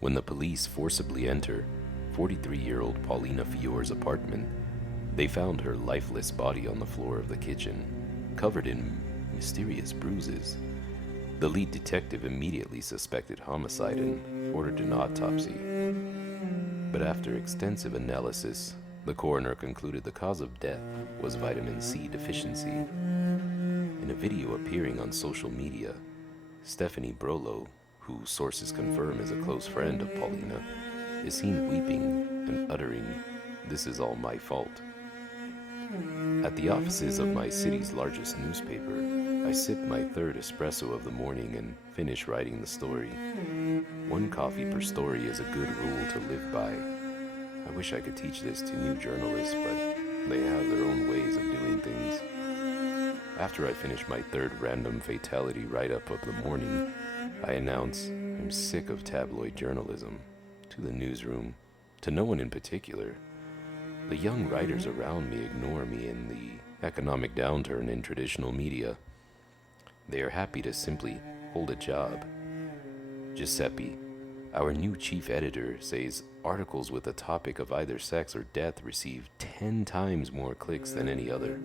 When the police forcibly enter 43-year-old Paulina Fior's apartment, they found her lifeless body on the floor of the kitchen, covered in mysterious bruises. The lead detective immediately suspected homicide and ordered an autopsy. But after extensive analysis, the coroner concluded the cause of death was vitamin C deficiency. In a video appearing on social media, Stephanie Brolo, who sources confirm is a close friend of Paulina, is seen weeping and uttering, "This is all my fault." At the offices of my city's largest newspaper, I sip my third espresso of the morning and finish writing the story. One coffee per story is a good rule to live by. I wish I could teach this to new journalists, but they have their own ways of doing things. After I finish my third random fatality write-up of the morning, I announce I'm sick of tabloid journalism, to the newsroom, to no one in particular. The young writers around me ignore me in the economic downturn in traditional media. They are happy to simply hold a job. Giuseppe, our new chief editor, says articles with a topic of either sex or death receive 10 times more clicks than any other.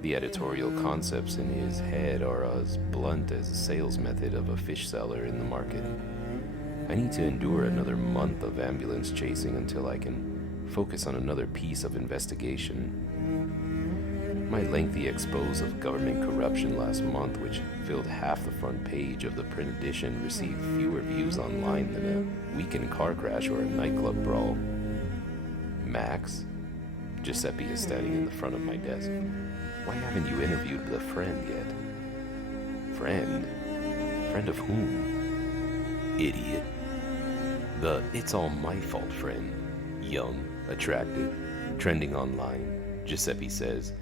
The editorial concepts in his head are as blunt as a sales method of a fish seller in the market. I need to endure another month of ambulance chasing until I can focus on another piece of investigation. My lengthy expose of government corruption last month, which filled half the front page of the print edition, received fewer views online than a weekend car crash or a nightclub brawl. Max? Giuseppe is standing in the front of my desk. Why haven't you interviewed the friend yet? Friend? Friend of whom? Idiot. The "it's all my fault" friend. Young, attractive, trending online, Giuseppe says,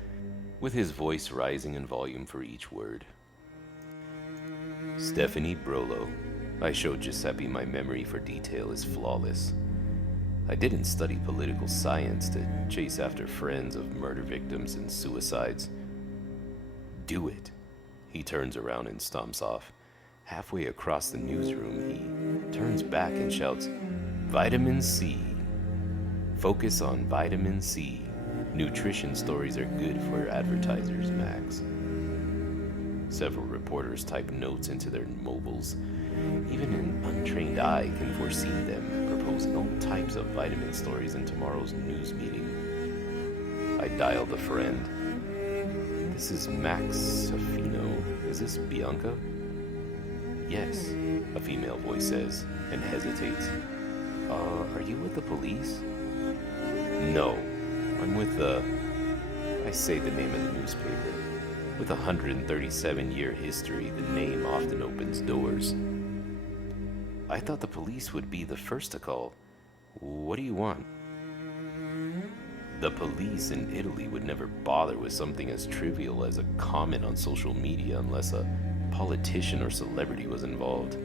with his voice rising in volume for each word. Stephanie Brolo. I showed Giuseppe my memory for detail is flawless. I didn't study political science to chase after friends of murder victims and suicides. Do it. He turns around and stomps off. Halfway across the newsroom, he turns back and shouts, "Vitamin C. Focus on vitamin C. Nutrition stories are good for advertisers, Max." Several reporters type notes into their mobiles. Even an untrained eye can foresee them proposing all types of vitamin stories in tomorrow's news meeting. I dial the friend. "This is Max Safino. Is this Bianca?" "Yes," a female voice says, and hesitates. Are you with the police?" "No, I'm with I say the name of the newspaper. With a 137-year history, the name often opens doors." "I thought the police would be the first to call. What do you want?" The police in Italy would never bother with something as trivial as a comment on social media unless a politician or celebrity was involved.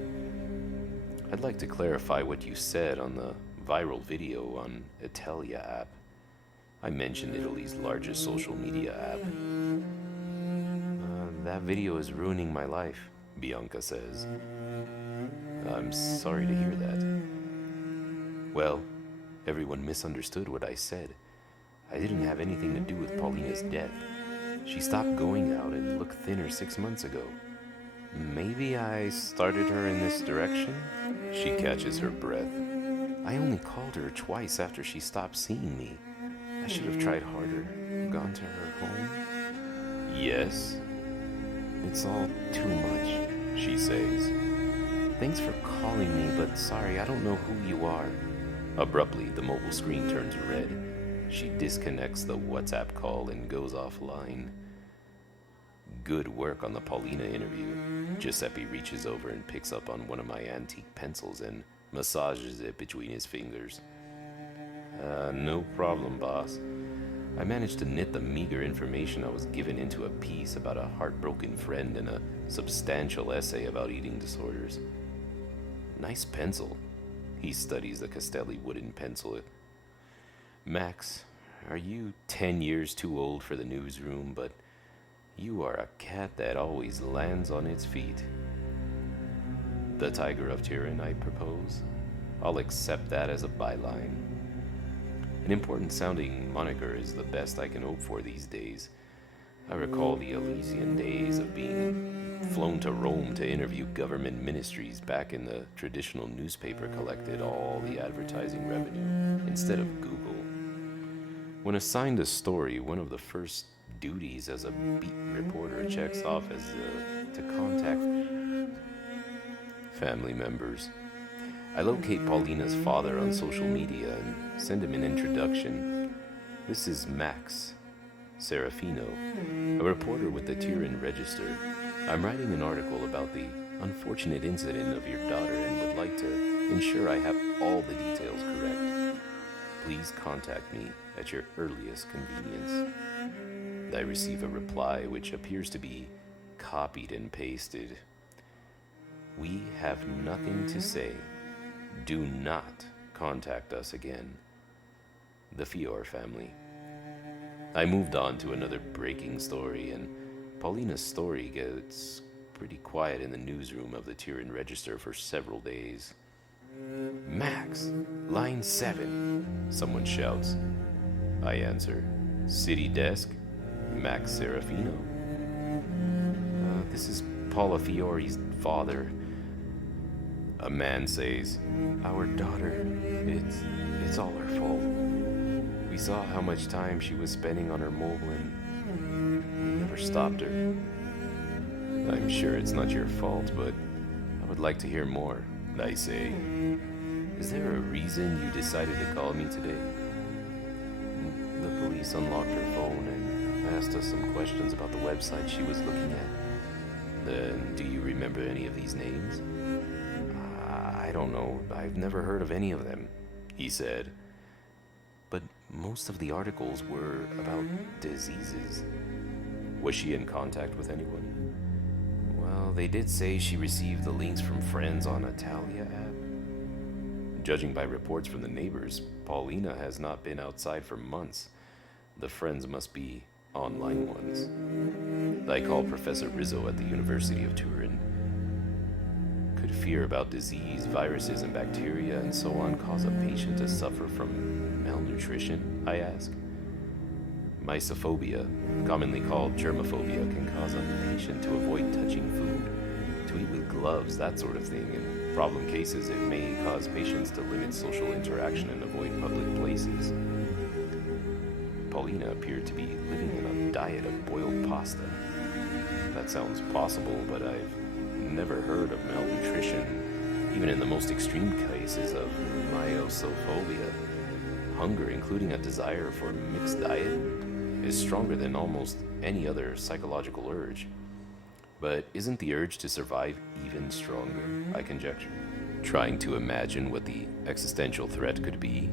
"I'd like to clarify what you said on the viral video on Italia app." I mentioned Italy's largest social media app. That video is ruining my life," Bianca says. "I'm sorry to hear that." "Well, everyone misunderstood what I said. I didn't have anything to do with Paulina's death. She stopped going out and looked thinner 6 months ago. Maybe I started her in this direction?" She catches her breath. "I only called her twice after she stopped seeing me. I should have tried harder, gone to her home." "Yes?" "It's all too much," she says. "Thanks for calling me, but sorry, I don't know who you are." Abruptly, the mobile screen turns red. She disconnects the WhatsApp call and goes offline. Good work on the Paulina interview. Giuseppe reaches over and picks up on one of my antique pencils and massages it between his fingers. No problem, boss. I managed to knit the meager information I was given into a piece about a heartbroken friend and a substantial essay about eating disorders. Nice pencil. He studies the Castelli wooden pencil. "Max, are you 10 years too old for the newsroom, but you are a cat that always lands on its feet." "The Tiger of Turin," I propose. I'll accept that as a byline. An important-sounding moniker is the best I can hope for these days. I recall the Elysian days of being flown to Rome to interview government ministries back in the traditional newspaper collected all the advertising revenue instead of Google. When assigned a story, one of the first duties as a beat reporter checks off as to contact family members. I locate Paulina's father on social media and send him an introduction. This is Max Serafino, a reporter with the Turin Register. I'm writing an article about the unfortunate incident of your daughter and would like to ensure I have all the details correct. Please contact me at your earliest convenience. I receive a reply which appears to be copied and pasted. We have nothing to say. Do not contact us again. The Fior family. I moved on to another breaking story, and Paulina's story gets pretty quiet in the newsroom of the Turin Register for several days. Max, line 7, someone shouts. I answer, city desk, Max Serafino. This is Paula Fiori's father. A man says, our daughter, it's all her fault. We saw how much time she was spending on her mobile and we never stopped her. I'm sure it's not your fault, but I would like to hear more, I say. Is there a reason you decided to call me today? The police unlocked her phone and asked us some questions about the website she was looking at. Then, do you remember any of these names? I don't know. I've never heard of any of them, he said. But most of the articles were about diseases. Was she in contact with anyone? Well, they did say she received the links from friends on Italia app. Judging by reports from the neighbors, Paulina has not been outside for months. The friends must be online ones. I called Professor Rizzo at the University of Turin. Could fear about disease, viruses, and bacteria and so on cause a patient to suffer from malnutrition? I ask. Mysophobia, commonly called germophobia, can cause a patient to avoid touching food, to eat with gloves, that sort of thing. In problem cases, it may cause patients to limit social interaction and avoid public places. Paulina appeared to be living in a diet of boiled pasta. That sounds possible, but I've never heard of malnutrition, even in the most extreme cases of myosophobia. Hunger, including a desire for a mixed diet, is stronger than almost any other psychological urge. But isn't the urge to survive even stronger, I conjecture, trying to imagine what the existential threat could be?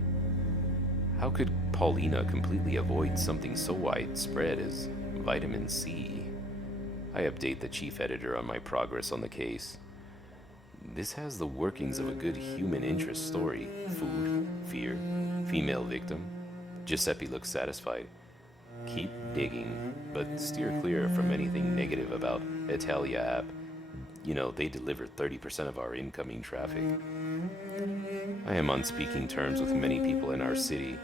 How could Paulina completely avoid something so widespread as vitamin C? I update the chief editor on my progress on the case. This has the workings of a good human interest story. Food, fear, female victim. Giuseppe looks satisfied. Keep digging, but steer clear from anything negative about Italia app. You know, they deliver 30% of our incoming traffic. I am on speaking terms with many people in our city.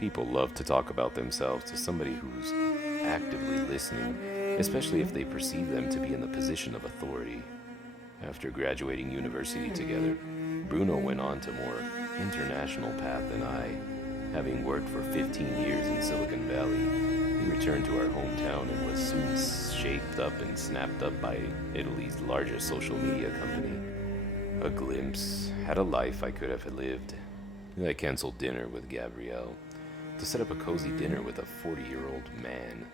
People love to talk about themselves to somebody who's actively listening, especially if they perceive them to be in the position of authority. After graduating university together, Bruno went on to more international path than I. Having worked for 15 years in Silicon Valley, he returned to our hometown and was soon shaped up and snapped up by Italy's largest social media company. A glimpse at a life I could have lived. I canceled dinner with Gabrielle to set up a cozy dinner with a 40-year-old man.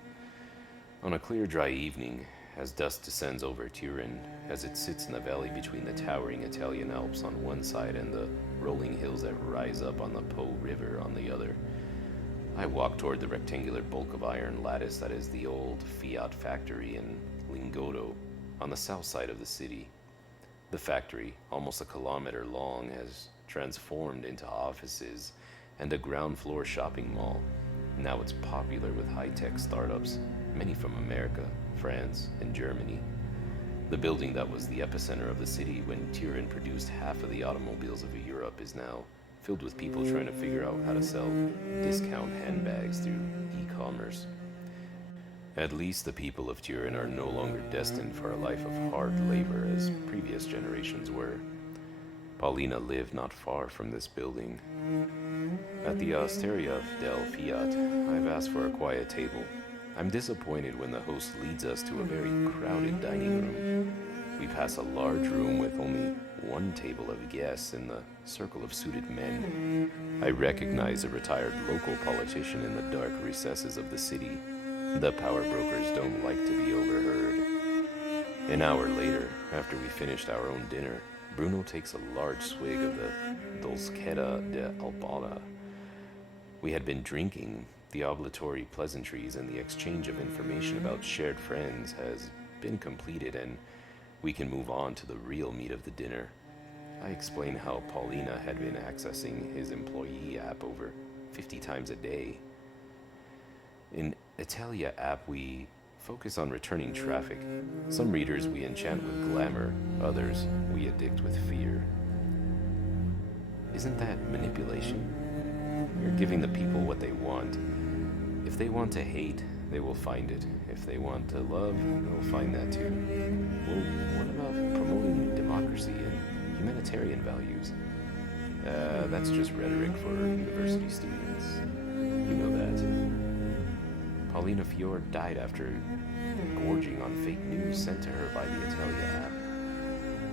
On a clear, dry evening, as dusk descends over Turin, as it sits in the valley between the towering Italian Alps on one side and the rolling hills that rise up on the Po River on the other, I walk toward the rectangular bulk of iron lattice that is the old Fiat factory in Lingotto, on the south side of the city. The factory, almost a kilometer long, has transformed into offices and a ground floor shopping mall. Now it's popular with high-tech startups, many from America, France, and Germany. The building that was the epicenter of the city when Turin produced half of the automobiles of Europe is now filled with people trying to figure out how to sell discount handbags through e-commerce. At least the people of Turin are no longer destined for a life of hard labor as previous generations were. Paulina lived not far from this building. At the Osteria del Fiat, I've asked for a quiet table. I'm disappointed when the host leads us to a very crowded dining room. We pass a large room with only one table of guests in the circle of suited men. I recognize a retired local politician in the dark recesses of the city. The power brokers don't like to be overheard. An hour later, after we finished our own dinner, Bruno takes a large swig of the Dolcetta de Albada. We had been drinking. The obligatory pleasantries and the exchange of information about shared friends has been completed, and we can move on to the real meat of the dinner. I explain how Paulina had been accessing his employee app over 50 times a day. In Italia app, we focus on returning traffic. Some readers we enchant with glamour, others we addict with fear. Isn't that manipulation? You're giving the people what they want. If they want to hate, they will find it. If they want to love, they'll find that too. Well, what about promoting democracy and humanitarian values? That's just rhetoric for university students. You know that. Paulina Fior died after gorging on fake news sent to her by the Italia app.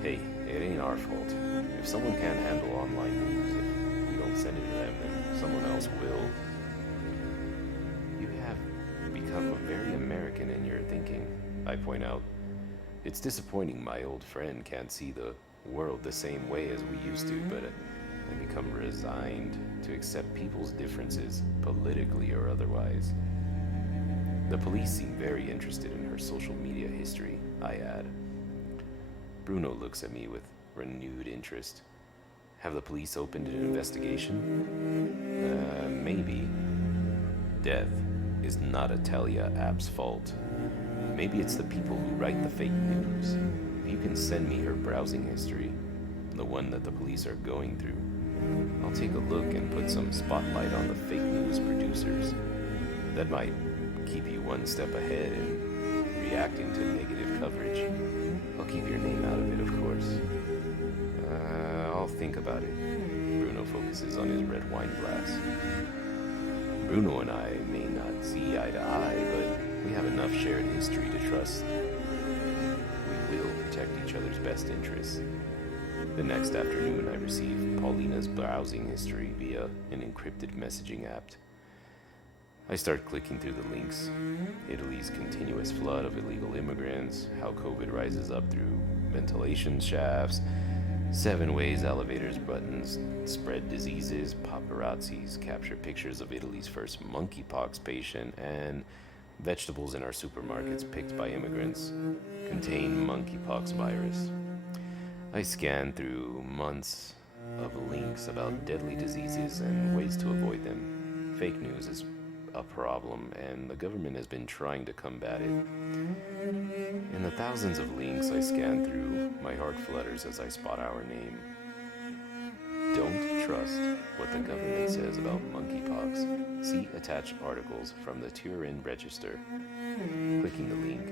Hey, it ain't our fault. If someone can't handle online news, if we don't send it to them, then someone else will. Become very American in your thinking, I point out. It's disappointing my old friend can't see the world the same way as we used to, but I become resigned to accept people's differences, politically or otherwise. The police seem very interested in her social media history, I add. Bruno looks at me with renewed interest. Have the police opened an investigation? Maybe. Death is not Italia app's fault. Maybe it's the people who write the fake news. If you can send me her browsing history, the one that the police are going through, I'll take a look and put some spotlight on the fake news producers. That might keep you one step ahead in reacting to negative coverage. I'll keep your name out of it, of course. I'll think about it. Bruno focuses on his red wine glass. Bruno and I may not see eye to eye, but we have enough shared history to trust we will protect each other's best interests. The next afternoon, I receive Paulina's browsing history via an encrypted messaging app. I start clicking through the links. Italy's continuous flood of illegal immigrants, how COVID rises up through ventilation shafts, 7 ways elevators buttons spread diseases, paparazzis capture pictures of Italy's first monkeypox patient, and vegetables in our supermarkets picked by immigrants contain monkeypox virus. I scan through months of links about deadly diseases and ways to avoid them. Fake news is a problem, and the government has been trying to combat it. In the thousands of links I scan through, my heart flutters as I spot our name. Don't trust what the government says about monkeypox. See attached articles from the Turin Register. Clicking the link,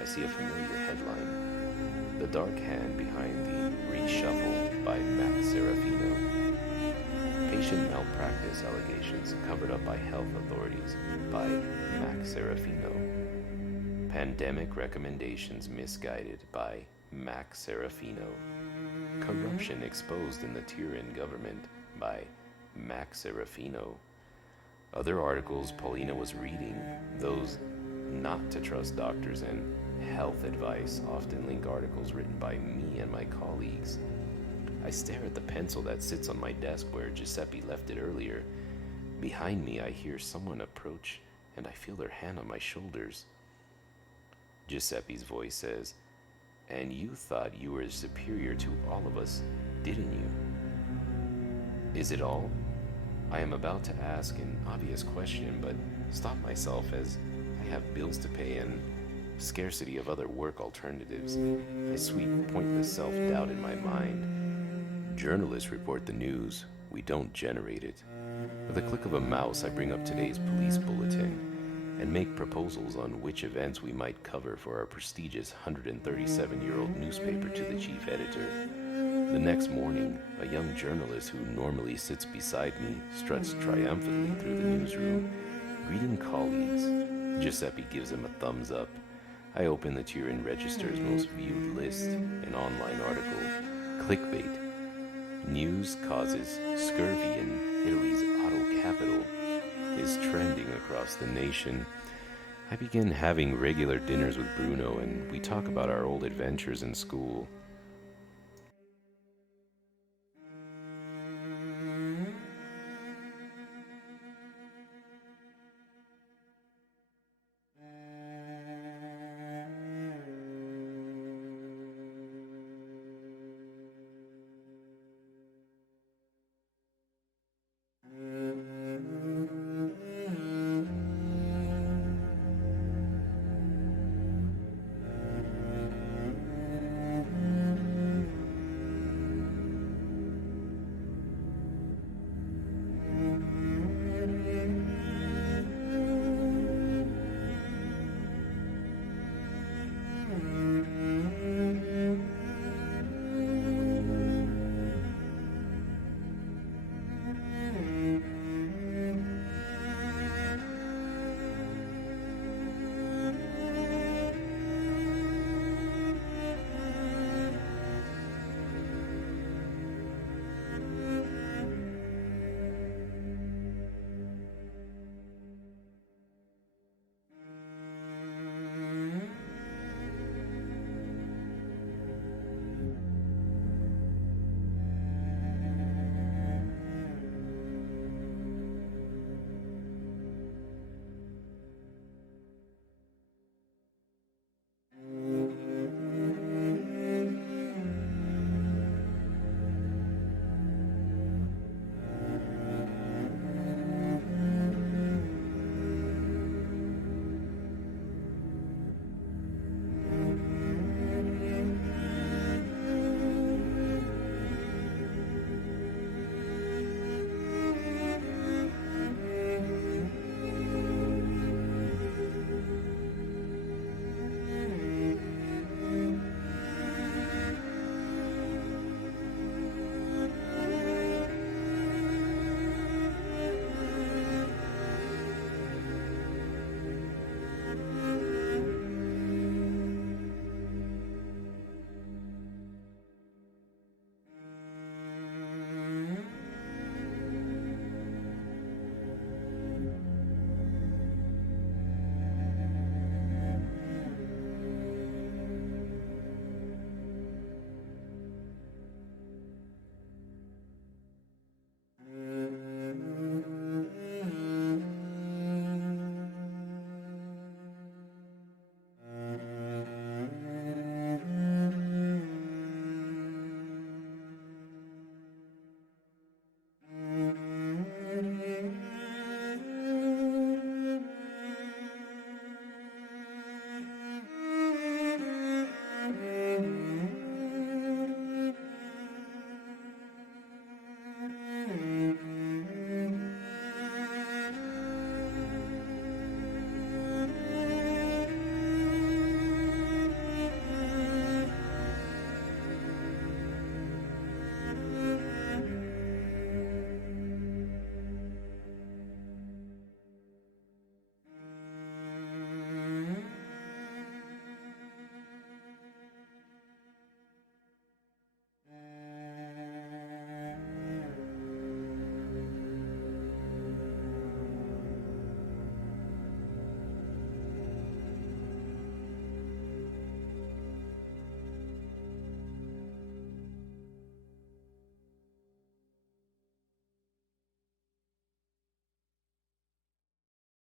I see a familiar headline. The Dark Hand Behind the Reshuffle by Max Serafino. Patient malpractice allegations covered up by health authorities by Max Serafino. Pandemic recommendations misguided by Max Serafino. Corruption exposed in the Turin government by Max Serafino. Other articles Paulina was reading, those not to trust doctors and health advice, often link articles written by me and my colleagues. I stare at the pencil that sits on my desk where Giuseppe left it earlier. Behind me, I hear someone approach, and I feel their hand on my shoulders. Giuseppe's voice says, "And you thought you were superior to all of us, didn't you?" Is it all? I am about to ask an obvious question, but stop myself as I have bills to pay and scarcity of other work alternatives, I sweep pointless self-doubt in my mind. Journalists report the news, we don't generate it. With a click of a mouse, I bring up today's police bulletin and make proposals on which events we might cover for our prestigious 137-year-old newspaper to the chief editor. The next morning, a young journalist who normally sits beside me struts triumphantly through the newsroom, greeting colleagues. Giuseppe gives him a thumbs up. I open the Turin Register's most viewed list, an online article. Clickbait. News causes scurvy in Italy's auto capital is trending across the nation. I begin having regular dinners with Bruno, and we talk about our old adventures in school.